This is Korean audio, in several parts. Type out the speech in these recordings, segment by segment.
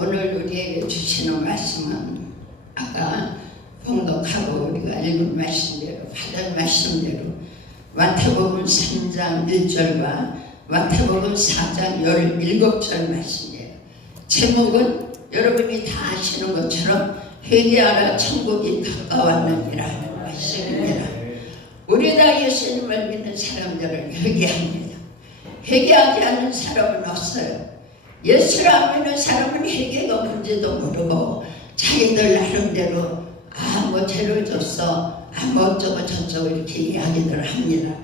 오늘 우리에게 주시는 말씀은 아까 봉독하고 우리가 읽은 말씀대로, 받은 말씀대로 마태복음 3장 1절과 마태복음 4장 17절 말씀이에요. 제목은 여러분이 다 아시는 것처럼 회개하라 천국이 가까웠느니라 하는 말씀입니다. 우리 다 예수님을 믿는 사람들은 회개합니다. 회개하지 않는 사람은 없어요. 예수를 안 믿는 사람은 회개가 뭔지도 모르고 자기들 나름대로 뭐 죄를 졌어, 뭐 어쩌고 저쩌고 이렇게 이야기들 합니다.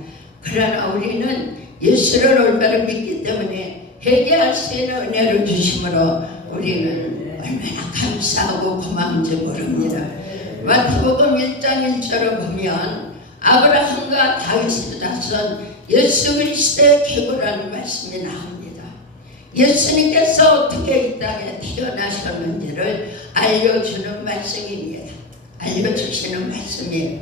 그러나 우리는 예수를 올바로 믿기 때문에 회개할 수 있는 은혜를 주심으로 우리는 얼마나 감사하고 고마운지 모릅니다. 마태복음 1장 1절을 보면 아브라함과 다윗의 자손 예수 그리스도의 계보라는 말씀이 나옵니다. 예수님께서 어떻게 이 땅에 태어나셨는지를 알려주는 말씀입니다. 알려주시는 말씀이에요.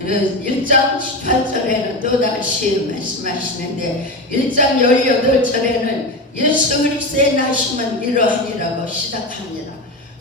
1장 18절에는 또다시 말씀하시는데 1장 18절에는 예수 그리스도의 나심은 이러하니라고 시작합니다.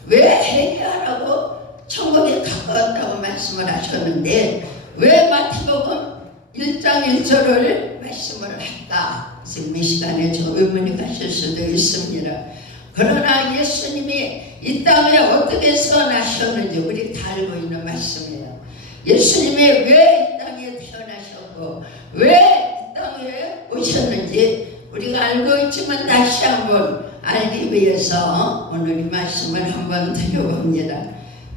왜 회개하라고 천국에 가까웠다고 말씀을 하셨는데 왜 마태복음 1장 1절을 말씀을 할까? 지금 이 시간에 좀 의문이 가실 수도 있습니다. 그러나 예수님이 이 땅에 어떻게 태어나셨는지 우리 다 알고 있는 말씀이에요. 예수님이 왜 이 땅에 태어나셨고 왜 이 땅에 오셨는지 우리가 알고 있지만 다시 한번 알기 위해서 오늘 이 말씀을 한번 드려봅니다.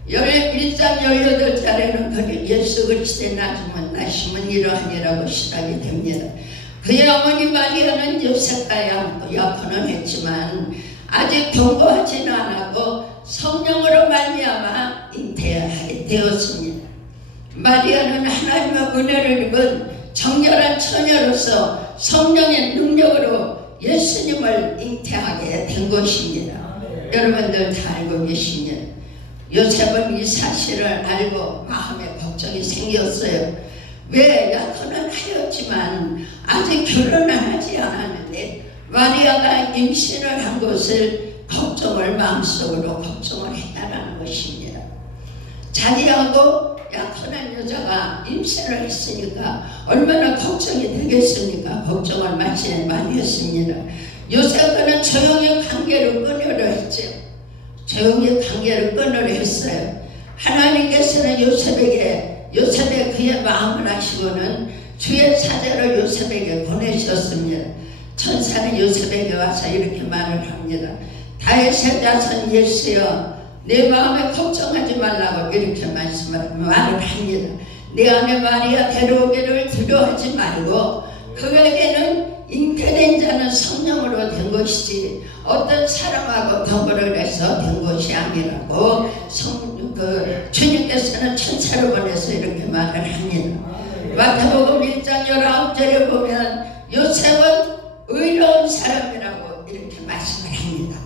1장 18절에는 예수 그리스도의 나심은 이러하니라고 시작이 됩니다. 그의 어머니 마리아는 요셉과 약혼은 했지만 아직 경고하지는 않았고 성령으로 말미암아 잉태되었습니다. 마리아는 하나님의 은혜를 입은 정결한 처녀로서 성령의 능력으로 예수님을 잉태하게 된 것입니다. 여러분들 다 알고 계십니다. 요셉은 이 사실을 알고 마음에 걱정이 생겼어요. 왜 약혼은 하였지만 아직 결혼을 하지 않았는데 마리아가 임신을 한 것을 마음속으로 걱정을 했다는 것입니다. 자기하고 약혼한 여자가 임신을 했으니까 얼마나 걱정이 되겠습니까? 걱정을 많이 했습니다. 요셉은 조용히 관계를 끊으려 했죠. 조용히 관계를 끊으려 했어요. 하나님께서는 요셉의 그의 마음을 아시고는 주의 사자를 요셉에게 보내셨습니다. 천사는 요셉에게 와서 이렇게 말을 합니다. 다윗의 자손 예수여, 내 마음에 걱정하지 말라고 이렇게 말을 합니다. 내 아내 마리아 데려오기를 두려워하지 말고 그에게는 잉태된 자는 성령으로 된 것이지 어떤 사람하고 더불어 해서 된 것이 아니라고 주님께서는 천사를 보내서 이렇게 말을 합니다. 마태복음 1장 19절에 보면 요셉은 의로운 사람이라고 이렇게 말씀을 합니다.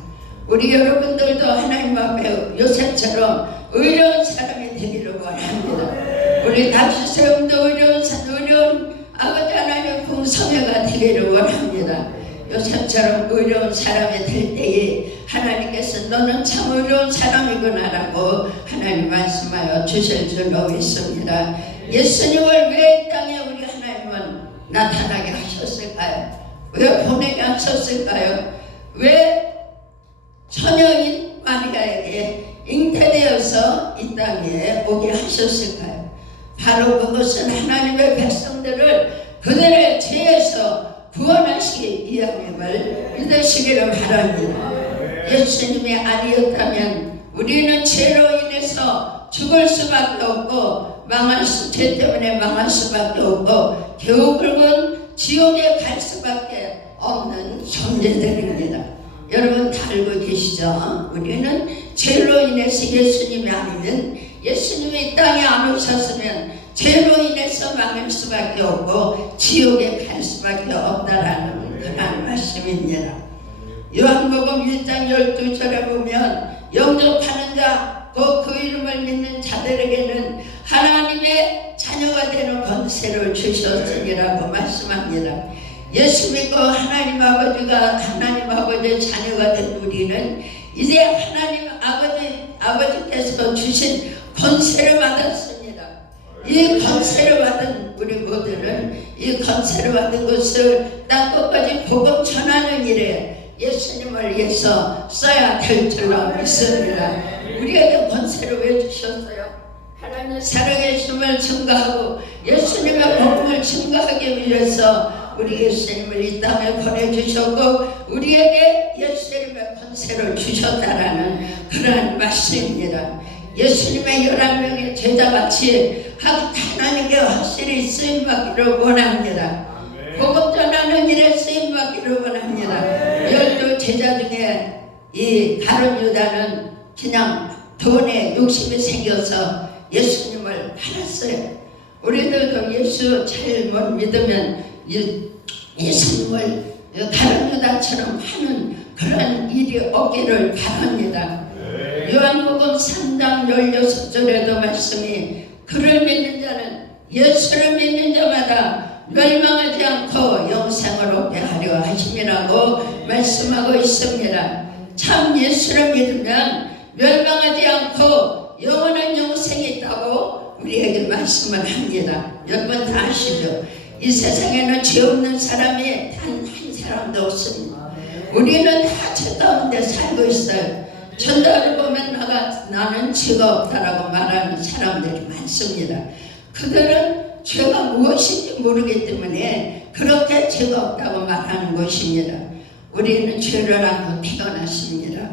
우리 여러분들도 하나님 앞에 요셉처럼 의로운 사람이 되기를 원합니다. 우리 다윗의 영도 의로운 아버지 하나님의 궁성회가 되기를 원합니다. 요셉처럼 의로운 사람이 될 때에 하나님께서 너는 참 의로운 사람이구나라고 하나님 말씀하여 주실 줄로 믿습니다. 예수님을 왜 이 땅에 우리 하나님은 나타나게 하셨을까요? 왜 보내게 하셨을까요? 왜 처녀인 마리아에게 잉태되어서 이 땅에 오게 하셨을까요? 바로 그것은 하나님의 백성들을 그들의 죄에서 구원하시기 위함임을 믿으시기를 바랍니다. 예수님이 아니었다면 우리는 죄로 인해서 죽을 수밖에 없고 죄 때문에 망할 수밖에 없고 겨우결국은 지옥에 갈 수밖에 없는 존재들입니다. 여러분 다 알고 계시죠? 우리는 죄로 인해서 예수님이 아니면 예수님이 이 땅에 안 오셨으면 죄로 인해서 망할 수밖에 없고 지옥에 갈 수밖에 없다라는 그런 말씀입니다. 요한복음 1장 12절에 보면 영접하는 자 그 이름을 믿는 자들에게는 하나님의 자녀가 되는 권세를 주셨으리라고 말씀합니다. 예수 믿고 하나님 아버지의 자녀가 된 우리는 이제 하나님 아버지께서 주신 권세를 받았습니다. 이 권세를 받은 우리 모두는 이 권세를 받은 것을 땅 끝까지 복음 전하는 일에 예수님을 위해서 써야 될 줄로 믿습니다. 우리에게 권세를 왜 주셨어요? 하나님의 살아계심을 증거하고 예수님의 복음을 증거하기 위해서 우리 예수님을 이 땅에 보내주셨고 우리에게 예수님의 권세를 주셨다라는 그런 말씀입니다. 예수님의 11명의 제자같이 하나님께 확실히 쓰임받기를 원합니다. 복음 전하는 일에 쓰임받기를 원합니다. 12 제자 중에 이 가룟 유다는 그냥 돈에 욕심이 생겨서 예수님을 팔았어요. 우리들도 예수 잘 못 믿으면 예수님을 가룟 유다처럼 하는 그런 일이 없기를 바랍니다. 요한복음 3장 16절에도 말씀이 그를 믿는 자는 예수를 믿는 자마다 멸망하지 않고 영생을 얻게 하려 하심이라고 말씀하고 있습니다. 참 예수를 믿으면 멸망하지 않고 영원한 영생이 있다고 우리에게 말씀을 합니다. 여러분 다 아시죠? 이 세상에는 죄 없는 사람이 단 한 사람도 없습니다. 우리는 다 죄 가운데 살고 있어요. 전도를 보면 나는 죄가 없다라고 말하는 사람들이 많습니다. 그들은 죄가 무엇인지 모르기 때문에 그렇게 죄가 없다고 말하는 것입니다. 우리는 죄를 안고 태어났습니다.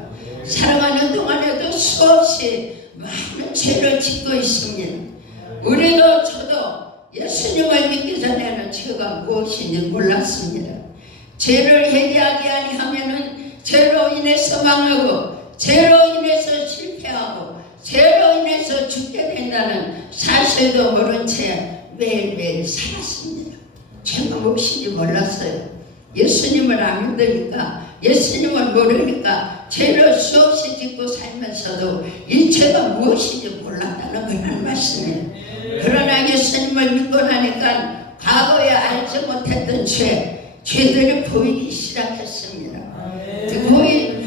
살아가는 동안에도 수없이 많은 죄를 짓고 있습니다. 우리도 저도 예수님을 믿기 전에는 죄가 무엇인지 몰랐습니다. 죄를 회개하지 아니하면은 죄로 인해서 망하고 죄로 인해서 실패하고 죄로 인해서 죽게 된다는 사실도 모른 채 매일매일 살았습니다. 죄가 무엇인지 몰랐어요. 예수님을 안 믿으니까 예수님을 모르니까 죄를 수없이 짓고 살면서도 이 죄가 무엇인지 몰랐다는 그런 말씀이에요. 그러나 예수님을 믿고 나니까 과거에 알지 못했던 죄들이 보이기 시작했습니다.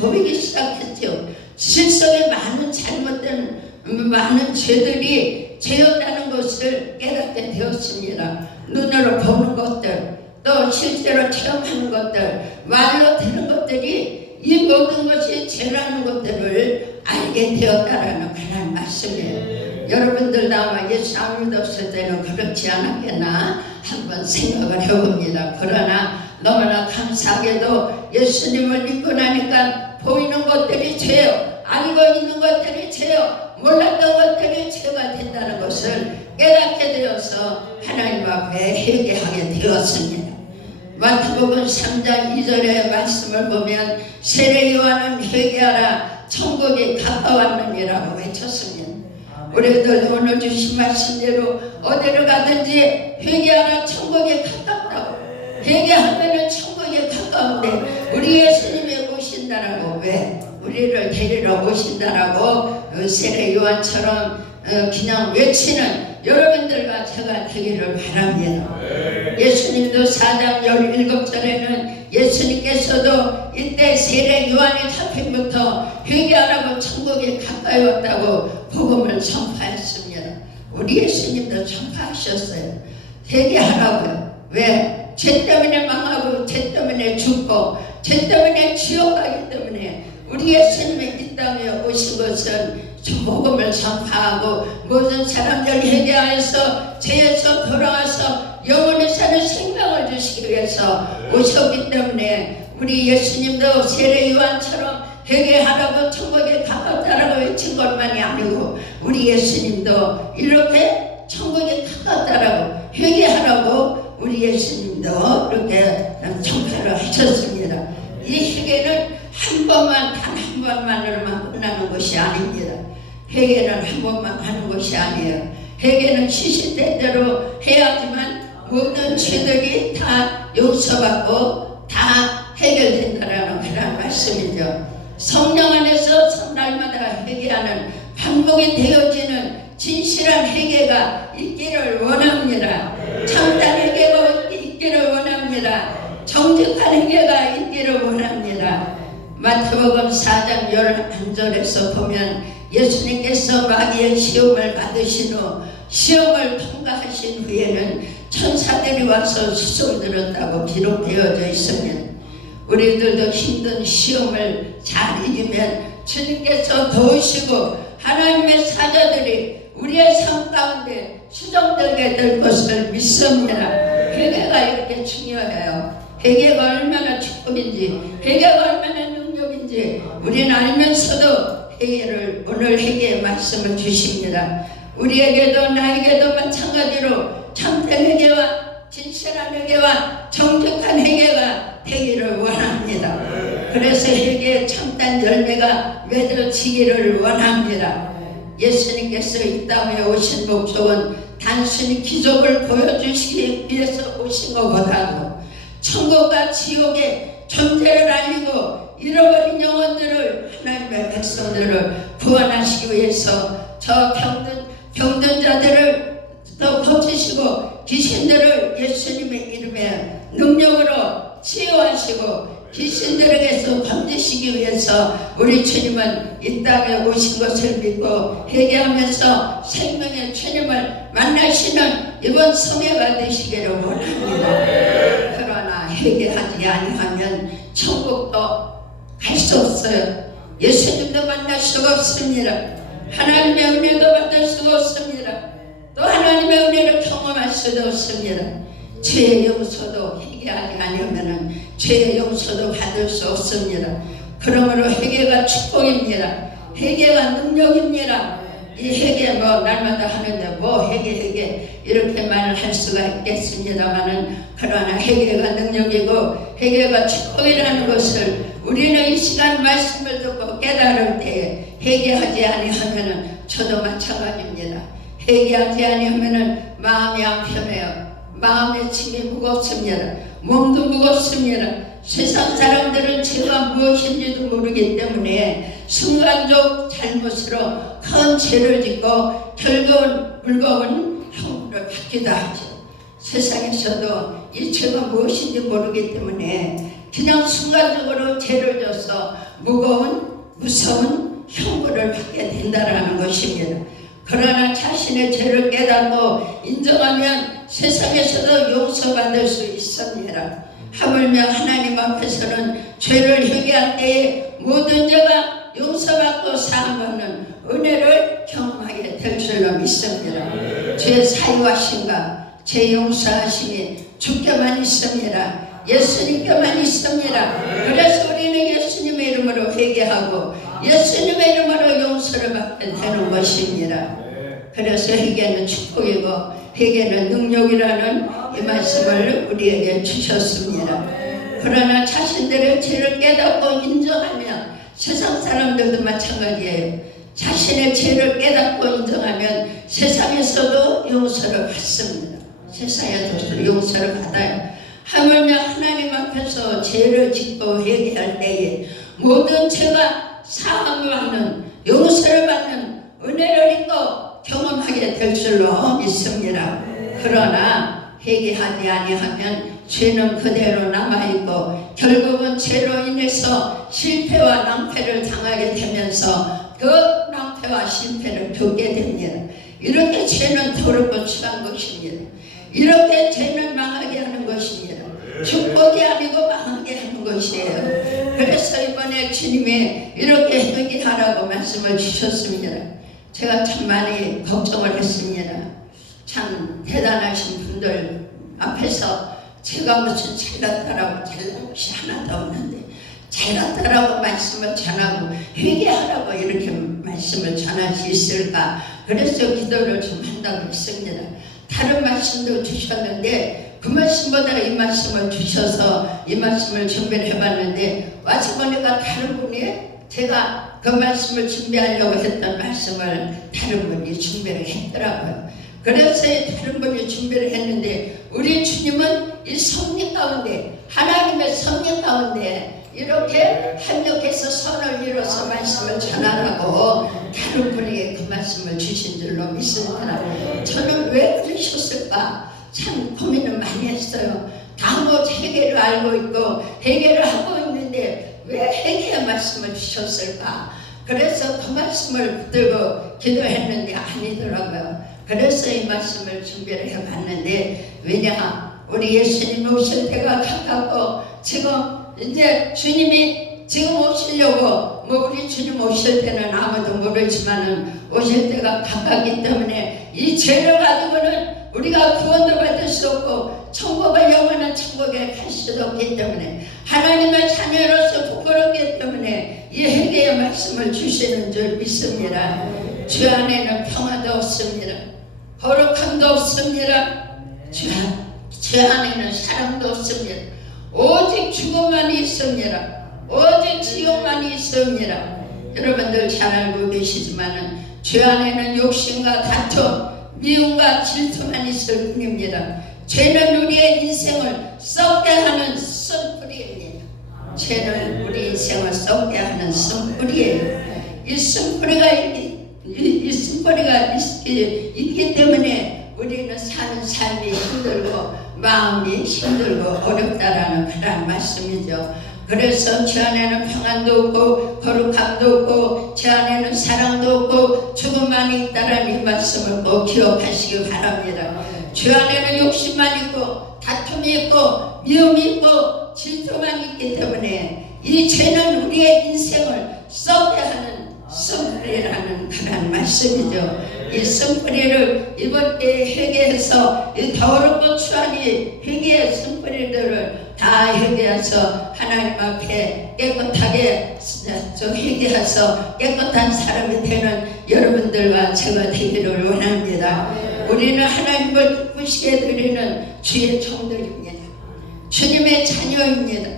보이기 시작했죠. 실속에 많은 잘못된 많은 죄들이 죄였다는 것을 깨닫게 되었습니다. 눈으로 보는 것들, 또 실제로 체험하는 것들, 말로 들은 것들이 이 모든 것이 죄라는 것들을 알게 되었다라는 그런 말씀이에요. 여러분들도 아마 예수 안 믿었을 때는 그렇지 않았겠나 한번 생각을 해봅니다. 그러나 너무나 감사하게도 예수님을 믿고 나니까 보이는 것들이 죄요, 알고 있는 것들이 죄요, 몰랐던 것들이 죄가 된다는 것을 깨닫게 되어서 하나님 앞에 회개하게 되었습니다. 마태복음 3장 2절의 말씀을 보면 세례 요한은 회개하라 천국이 가까웠느니라고 외쳤습니다. 우리들 오늘 주신 말씀대로 어디로 가든지 회개하라 천국이 가깝다고, 회개하면 천국이 가까운데 우리 예수님이 오신다라고, 왜 우리를 데리러 오신다라고 세례 요한처럼 그냥 외치는 여러분들과 제가 되기를 바랍니다. 예수님도 4장 17절에는 예수님께서도 이때 세례 요한이 잡힌부터 회개하라고 천국이 가까이 왔다고 복음을 선포했습니다. 우리 예수님도 선포하셨어요. 회개하라고요. 왜? 죄 때문에 망하고 죄 때문에 죽고 죄 때문에 지옥 가기 때문에 우리 예수님이 이 땅에 오신 것은 복음을 선포하고 모든 사람들 회개하여서 죄에서 돌아와서 영원히 사는 생명을 주시기 위해서 오셨기 때문에 우리 예수님도 세례 요한처럼 회개하라고 천국에 가깝다라고 외친 것만이 아니고 우리 예수님도 이렇게 천국에 가깝다라고 회개하라고 우리 예수님도 이렇게 선포를 하셨습니다. 이 회개는 한 번만, 단 한 번만으로만 끝나는 것이 아닙니다. 회개는 한 번만 하는 것이 아니에요. 회개는 시시때때로 해야지만 모든 죄들이 다 용서받고 다 해결된다라는 그런 말씀이죠. 성령 안에서 날마다 회개하는 반복이 되어지는 진실한 회개가 있기를 원합니다. 참된 회개가 있기를 원합니다. 정직한 행위가 있기를 원합니다. 마태복음 4장 11절에서 보면 예수님께서 마귀의 시험을 받으신 후 시험을 통과하신 후에는 천사들이 와서 수송 들었다고 기록되어져 있으면 우리들도 힘든 시험을 잘 이기면 주님께서 도우시고 하나님의 사자들이 우리의 삶 가운데 수정되게 될 것을 믿습니다. 회개가 이렇게 중요해요. 회개가 얼마나 축복인지, 회개가 얼마나 능력인지 우리는 알면서도 회개를, 오늘 회개의 말씀을 주십니다. 우리에게도 나에게도 마찬가지로 참된 회개와 진실한 회개와 정직한 회개가 되기를 원합니다. 그래서 회개의 참된 열매가 맺어지기를 원합니다. 예수님께서 이 땅에 오신 목적은 단순히 기적을 보여주시기 위해서 오신 것보다도 천국과 지옥의 존재를 알리고 잃어버린 영혼들을, 하나님의 백성들을 구원하시기 위해서 저 병든 자들을 또 고치시고 귀신들을 예수님의 이름에 능력으로 치유하시고 귀신들에게서 건지시기 위해서 우리 주님은 이 땅에 오신 것을 믿고 회개하면서 생명의 주님을 만나시는 이번 성회가 되시기를 원합니다. 그러나 회개하지 아니하면 천국도 갈 수 없어요. 예수님도 만날 수가 없습니다. 하나님의 은혜도 받을 수가 없습니다. 또 하나님의 은혜를 경험할 수도 없습니다. 죄의 용서도 회개하지 않으면 죄의 용서도 받을 수 없습니다. 그러므로 회개가 축복입니다. 회개가 능력입니다. 이 회개 날마다 하는데 회개 이렇게 말을 할 수가 있겠습니다만은, 그러나 회개가 능력이고 회개가 축복이라는 것을 우리는 이 시간 말씀을 듣고 깨달을 때에 회개하지 아니하면은 저도 마찬가지입니다. 회개하지 아니하면은 마음이 안 편해요. 마음의 짐이 무겁습니다. 몸도 무겁습니다. 세상 사람들은 죄가 무엇인지도 모르기 때문에 순간적 잘못으로 큰 죄를 짓고 결국은 무거운 형벌을 받기도 하죠. 세상에서도 이 죄가 무엇인지 모르기 때문에 그냥 순간적으로 죄를 져서 무서운 형벌을 받게 된다는 것입니다. 그러나 자신의 죄를 깨닫고 인정하면 세상에서도 용서받을 수 있습니다. 하물며 하나님 앞에서는 죄를 회개할 때에 모든 죄가 용서받고 사함받는 은혜를 경험하게 될 줄로 믿습니다. 죄 사유하심과 죄 용서하심이 주께만 있습니다. 예수님께만 있습니다. 그래서 우리는 예수님의 이름으로 회개하고 예수님의 이름으로 용서를 받게 되는 것입니다. 그래서 회개는 축복이고 회개는 능력이라는 이 말씀을 우리에게 주셨습니다. 그러나 자신들의 죄를 깨닫고 인정하면, 세상 사람들도 마찬가지예요. 자신의 죄를 깨닫고 인정하면 세상에서도 용서를 받습니다. 세상에서도 용서를 받아요. 하물며 하나님 앞에서 죄를 짓고 회개할 때에 모든 죄가 사함을 받는, 용서를 받는 은혜를 입고 경험하게 될 줄로 믿습니다. 그러나 회개하지 아니하면 죄는 그대로 남아있고 결국은 죄로 인해서 실패와 낭패를 당하게 되면서 그 낭패와 실패를 겪게 됩니다. 이렇게 죄는 더럽고 추한 것입니다. 이렇게 죄는 망하게 하는 것입니다. 축복이 아니고 망하게 하는 것이에요. 그래서 이번에 주님이 이렇게 회개하라고 말씀을 주셨습니다. 제가 참 많이 걱정을 했습니다. 참 대단하신 분들 앞에서 제가 무슨 잘났다라고 잘난 것이 하나도 없는데 잘났다라고 말씀을 전하고 회개하라고 이렇게 말씀을 전할 수 있을까, 그래서 기도를 좀 한다고 했습니다. 다른 말씀도 주셨는데 그 말씀보다 이 말씀을 주셔서 이 말씀을 준비를 해봤는데 와서 보니까 다른 분이 제가 그 말씀을 준비하려고 했던 말씀을 다른 분이 준비를 했더라고요. 그래서 다른 분이 준비를 했는데 우리 주님은 이 성령 가운데, 하나님의 성령 가운데 이렇게 합력해서 선을 이뤄서 말씀을 전하라고 다른 분에게 그 말씀을 주신 줄로 믿습니다. 저는 왜 그러셨을까 참 고민을 많이 했어요. 다 뭐 회개를 알고 있고 회개를 하고 있는데 왜 회개의 말씀을 주셨을까? 그래서 그 말씀을 붙들고 기도했는데 아니더라고요. 그래서 이 말씀을 준비를 해봤는데, 왜냐 우리 예수님 오실 때가 가깝고 지금 이제 주님이 지금 오시려고, 뭐 우리 주님 오실 때는 아무도 모르지만은 오실 때가 가깝기 때문에 이 죄를 가지고는 우리가 구원도 받을 수 없고 천국의 영원한 천국에 갈 수도 없기 때문에, 하나님의 자녀로서 부끄럽기 때문에 이 회개의 말씀을 주시는 줄 믿습니다. 주 안에는 평화도 없습니다. 거룩함도 없습니다. 주 안에는 사랑도 없습니다. 오직 죽음만 있습니다. 오직 지옥만 있습니다. 여러분들 잘 알고 계시지만은 주 안에는 욕심과 다툼, 미움과 질투만 있을 뿐입니다. 죄는 우리의 인생을 썩게 하는 쓴뿌리입니다. 죄는 우리 인생을 썩게 하는 쓴뿌리예요. 이 쓴뿌리가 있기 때문에 우리는 사는 삶이 힘들고 마음이 힘들고 어렵다라는 그런 말씀이죠. 그래서 제 안에는 평안도 없고 거룩함도 없고 제 안에는 사랑도 없고 죽음만이 있다라는 이 말씀을 꼭 기억하시기 바랍니다. 제 안에는 욕심만 있고 다툼이 있고 미움이 있고 질투만 있기 때문에 이 죄는 우리의 인생을 썩게 하는 쓴뿌리라는 그런 말씀이죠. 이 쓴뿌리를 이번 때에 회개해서 이 더럽고 추한 이 회개의 쓴뿌리들을 다 회개해서 하나님 앞에 깨끗하게 회개해서 깨끗한 사람이 되는 여러분들과 제가 되기를 원합니다. 우리는 하나님을 기쁘시게 드리는 주의 종들입니다. 주님의 자녀입니다.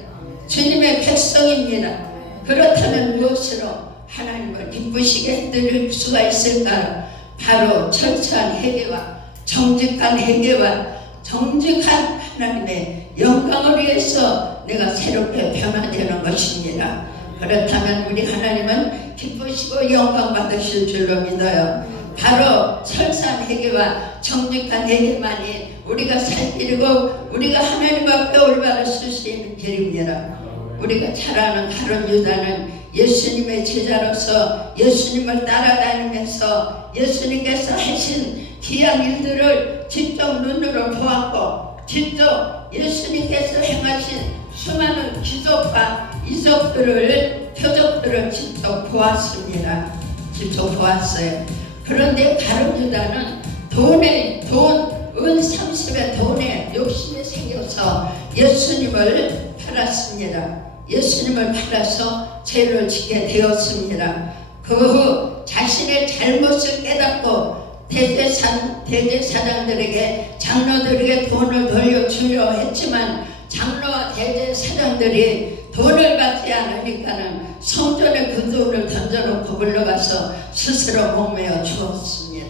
주님의 백성입니다. 그렇다면 무엇으로 하나님을 기쁘시게 드릴 수가 있을까? 바로 철저한 회개와 정직한 회개와 정직한 하나님의 영광을 위해서 내가 새롭게 변화되는 것입니다. 그렇다면 우리 하나님은 기쁘시고 영광 받으실 줄로 믿어요. 바로 철저한 회개와 정직한 회개만이 우리가 살 길이고 우리가 하나님 앞에 올바로 설 수 있는 길입니다. 우리가 잘 아는 가룟 유다는 예수님의 제자로서 예수님을 따라다니면서 예수님께서 하신 귀한 일들을 직접 눈으로 보았고 직접 예수님께서 행하신 수많은 기적과 이적들을 표적들을 직접 보았습니다. 직접 보았어요. 그런데 가룟 유다는 은 30의 돈에 욕심이 생겨서 예수님을 팔았습니다. 예수님을 팔아서 죄를 짓게 되었습니다. 그 후 자신의 잘못을 깨닫고 대제사장들에게 장로들에게 돈을 돌려주려 했지만 장로와 대제사장들이 돈을 받지 않으니까는 성전에 그 돈을 던져놓고 물러가서 스스로 목매어 죽었습니다.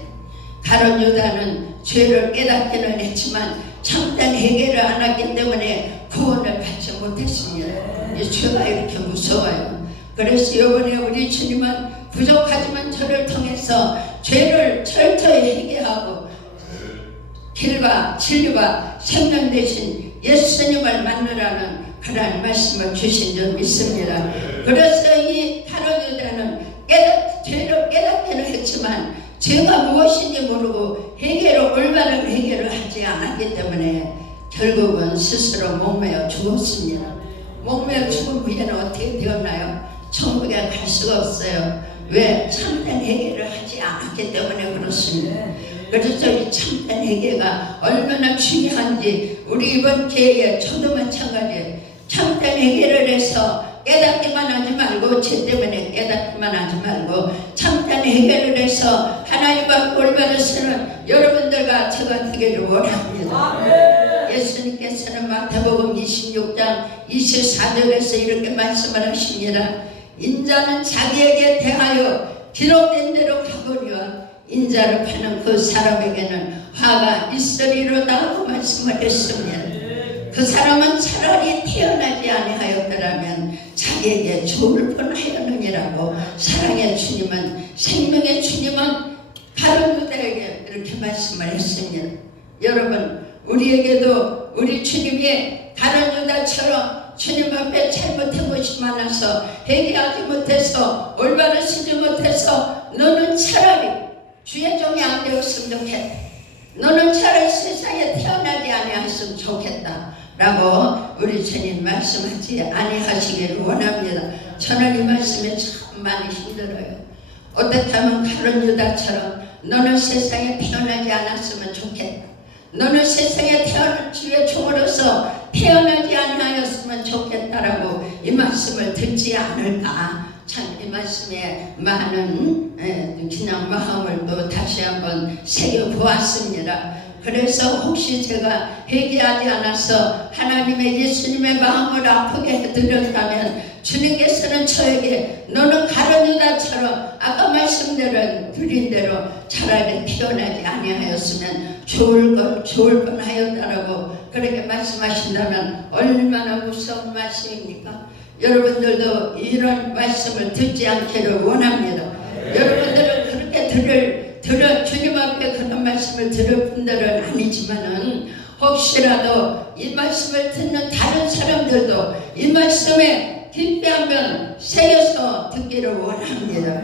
가룟 유다는 죄를 깨닫기는 했지만 참된 회개를 안 했기 때문에 구원을 받지 못했습니다. 이 죄가 이렇게 무서워요. 그래서 이번에 우리 주님은 부족하지만 저를 통해서 죄를 철저히 회개하고 길과 진리와 생명 되신 예수님을 만나라는 그런 말씀을 주신 줄 믿습니다. 그래서 이 가룟 유다는 죄를 깨닫기는 했지만 죄가 무엇인지 모르고 올바른 회개를 하지 않았기 때문에 결국은 스스로 목매어 죽었습니다. 목매어 죽은 후에는 어떻게 되었나요? 천국에 갈 수가 없어요. 왜? 참된 회개를 하지 않았기 때문에 그렇습니다. 그래서 이 참된 회개가 얼마나 중요한지 우리 이번 기회에 저도 마찬가지예요. 참된 회개를 해서 깨닫기만 하지 말고 죄 때문에 깨닫기만 하지 말고 참된 회개를 해서 하나님 앞에 올바른 서는 여러분들과 제가 되기를 원합니다. 예수님께서는 마태복음 26장 24절에서 이렇게 말씀을 하십니다. 인자는 자기에게 대하여 기록된 대로 가보리와 인자를 파는 그 사람에게는 화가 있으리로다 하고 말씀을 했습니다. 그 사람은 차라리 태어나지 아니하였더라면 자기에게 좋을 뻔하였느니라고 사랑의 주님은 생명의 주님은 가룟 유다에게 이렇게 말씀을 했습니다. 여러분 우리에게도 우리 주님이 다른 유다처럼 주님 앞에 잘못한 것이 많아서 회개하지 못해서 올바로 쓰지 못해서 너는 차라리 주의 종이 안 되었으면 좋겠다. 너는 차라리 세상에 태어나지 아니했으면 좋겠다 라고 우리 주님 말씀하지 아니하시기를 원합니다. 저는 이 말씀에 참 많이 힘들어요. 어떻게 하면 다른 유다처럼 너는 세상에 태어나지 않았으면 좋겠다. 너는 세상에 주의 종으로서 태어나지 아니하였으면 좋겠다라고 이 말씀을 듣지 않을까. 참 이 말씀에 많은 그냥 마음을 또 다시 한번 새겨보았습니다. 그래서 혹시 제가 회개하지 않아서 하나님의 예수님의 마음을 아프게 해드렸다면 주님께서는 저에게 너는 가룟 유다처럼 아까 말씀드린 대로 차라리 태어나지 아니하였으면 좋을 뻔하였다라고 그렇게 말씀하신다면 얼마나 무서운 말씀입니까? 여러분들도 이런 말씀을 듣지 않기를 원합니다. 여러분들은 그렇게 주님 앞에 그런 말씀을 들을 분들은 아니지만은 혹시라도 이 말씀을 듣는 다른 사람들도 이 말씀에 깊이 한번 새겨서 듣기를 원합니다.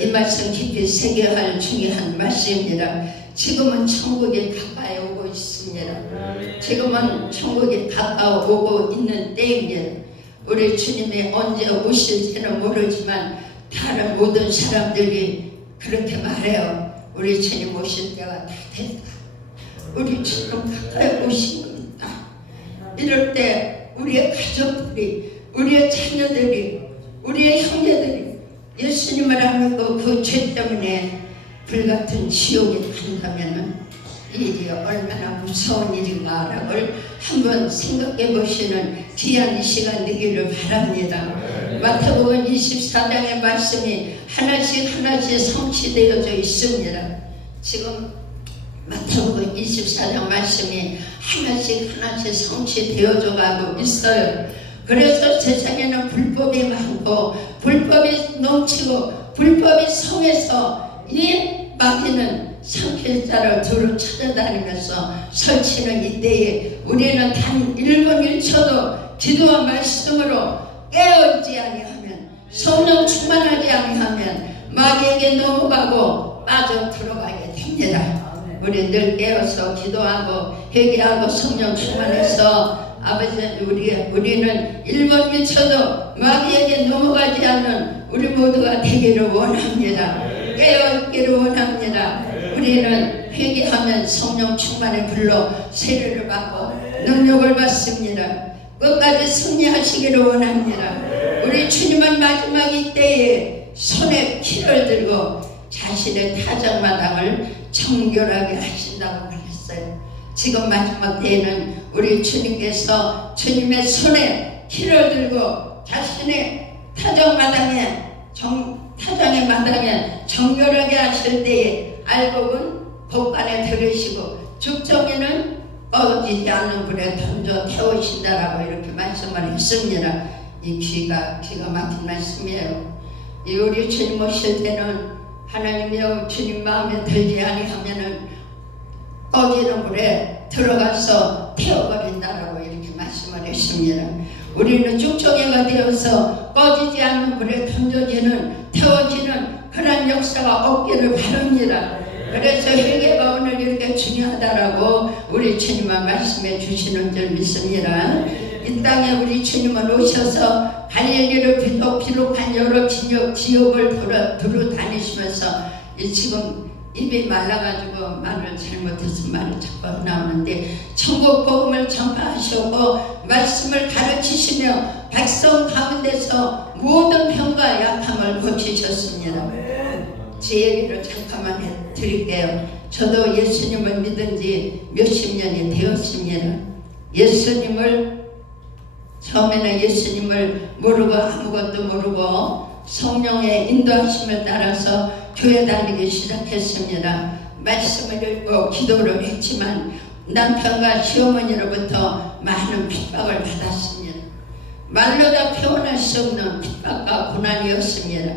이 말씀 깊이 새겨야 할 중요한 말씀입니다. 지금은 천국이 가까이 오고 있습니다. 지금은 천국이 가까이 오고 있는 때입니다. 우리 주님이 언제 오실지는 모르지만 다른 모든 사람들이 그렇게 말해요. 우리 주님 오실 때가 다 됐다. 우리 주님 가까이 오신 겁니다. 이럴 때 우리의 가족들이, 우리의 자녀들이, 우리의 형제들이 예수님을 안 믿고 그 죄 때문에 불같은 지옥에 간다면 이 일이 얼마나 무서운 일인가라고 한번 생각해 보시는 귀한 이 시간 되기를 바랍니다. 마태복음 24장의 말씀이 하나씩 성취되어져 있습니다. 지금 마태복음 24장 말씀이 하나씩 성취되어져 가고 있어요. 그래서 세상에는 불법이 많고 불법이 넘치고 불법이 성해서 이 마귀는 삼킬 자를 두루 찾아다니면서 설치는 이때에 우리는 단 1분 1초도 기도와 말씀으로 깨어있지 아니하면 성령 충만하지 아니하면 마귀에게 넘어가고 빠져 들어가게 됩니다. 우리 늘 깨어서 기도하고 회개하고 성령 충만해서 아버지 우리는 1분 1초도 마귀에게 넘어가지 않는 우리 모두가 되기를 원합니다. 깨어있기를 원합니다. 우리는 회개하면 성령 충만의 불로 세례를 받고 능력을 받습니다. 끝까지 승리하시기를 원합니다. 우리 주님은 마지막 이때에 손에 피를 들고 자신의 타작마당을 정결하게 하신다고 말했어요. 지금 마지막 때에는 우리 주님께서 주님의 손에 피를 들고 자신의 타작마당에 타장의 마당에 정결하게 하실 때에 알곡은 복간에 들으시고 죽정이는 꺼지지 않는 불에 던져 태우신다라고 이렇게 말씀을 했습니다. 이 기가 막힌 말씀이에요. 이 우리 주님 오실 때는 하나님이여 주님 마음에 들지 아니하면은 꺼지는 불에 들어가서 태워버린다라고 이렇게 말씀을 했습니다. 우리는 죽정이가 되어서 꺼지지 않는 불에 던져지는 태워지는 그런 역사가 없기를 바랍니다. 그래서 회개가 오늘 이렇게 중요하다라고 우리 주님은 말씀해 주시는 줄 믿습니다. 이 땅에 우리 주님은 오셔서 갈릴리를 비롯한 여러 지역을 두루 다니시면서 지금 입이 말라가지고 말을 잘못해서 말이 자꾸 나오는데 천국 복음을 전파하시고 말씀을 가르치시며 백성 가운데서 모든 병과 약함을 고치셨습니다. 제 얘기를 잠깐만 해드릴게요. 저도 예수님을 믿은 지 몇십 년이 되었습니다. 처음에는 예수님을 모르고 아무것도 모르고 성령의 인도하심을 따라서 교회 다니기 시작했습니다. 말씀을 읽고 기도를 했지만 남편과 시어머니로부터 많은 핍박을 받았습니다. 말로 다 표현할 수 없는 핍박과 고난이었습니다.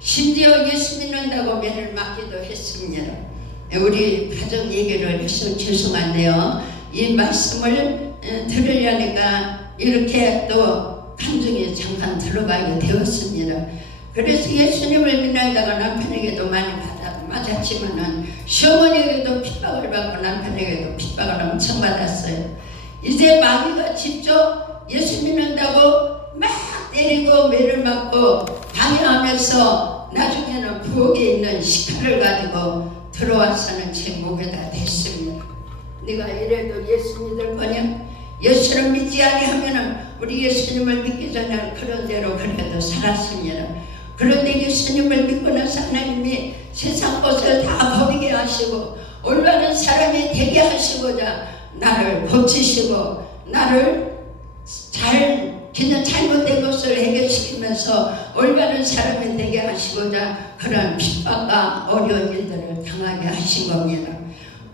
심지어 예수 믿는다고 매를 맞기도 했습니다. 우리 가족 얘기를 해서 죄송한데요. 이 말씀을 들으려니까 이렇게 또 감정이 잠깐 들어가게 되었습니다. 그래서 예수님을 믿는다가 남편에게도 많이 맞았지만은 시어머니에게도 핍박을 받고 남편에게도 핍박을 엄청 받았어요. 이제 마귀가 직접 예수 믿는다고 막 때리고 매를 맞고 방해하면서 나중에는 부엌에 있는 식칼을 가지고 들어와서는 제 목에다 댔습니다. 네가 이래도 예수 믿을 거냐? 예수를 믿지 아니하면은 우리 예수님을 믿기 전에 그런 대로 그래도 살았습니다. 그런데 예수님을 믿고 나서 하나님이 세상 것을 다 버리게 하시고 올바른 사람이 되게 하시고자 나를 고치시고 나를 그냥 잘못된 것을 해결시키면서 올바른 사람이 되게 하시고자 그런 핍박과 어려운 일들을 당하게 하신 겁니다.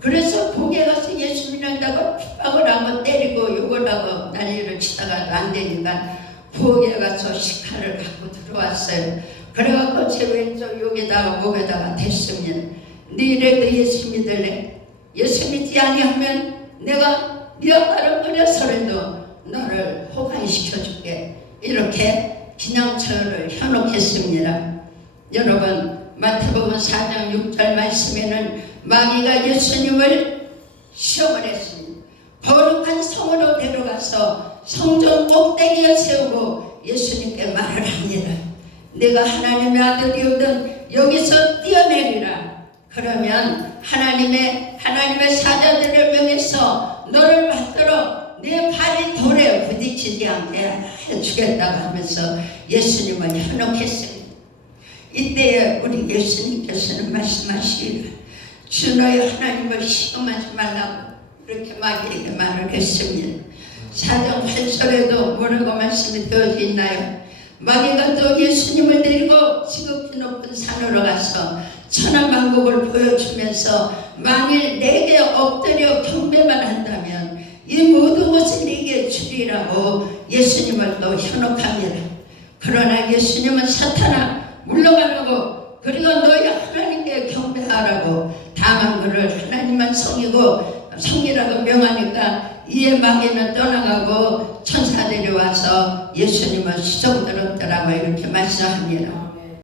그래서 거기에 가서 예수 믿는다고 핍박을 하고 때리고 욕을 하고 난리를 치다가 안 되니까 부엌에 가서 식칼을 갖고 들어왔어요. 그래갖고 제 왼쪽 여기다가 목에다가 댔습니다. 너희들도 예수 믿을래? 예수 믿지 아니하면 내가 네 아빠를 끌어서라도 너를 호강시켜줄게. 이렇게 기념처를 현혹했습니다. 여러분 마태복음 4장 6절 말씀에는 마귀가 예수님을 시험을 했습니다. 거룩한 성으로 데려가서 성전 꼭대기에 세우고 예수님께 말을 합니다. 내가 하나님의 아들이오든 여기서 뛰어내리라. 그러면 하나님의 사자들을 명해서 너를 받들어 내 발이 돌에 부딪히지 않게 해주겠다고 하면서 예수님을 현혹했습니다. 이때에 우리 예수님께서는 말씀하시기를 주 너희 하나님을 시험하지 말라고 이렇게 마귀에게 말을 했습니다. 4장 8절에도 뭐라고 말씀이 되어져 있나요? 마귀가 또 예수님을 데리고 지극히 높은 산으로 가서 천하만국을 보여주면서 만일 내게 엎드려 경배만 한다면 이 모든 것을 내게 주리라고 예수님을 또 현혹합니다. 그러나 예수님은 사탄아 물러가라고 그리고 너희 하나님께 경배하라고 다만 그를 하나님만 성이라고 명하니까 이에 마귀는 떠나가고 천사들이 와서 예수님을 수종 들었더라고 이렇게 말씀합니다.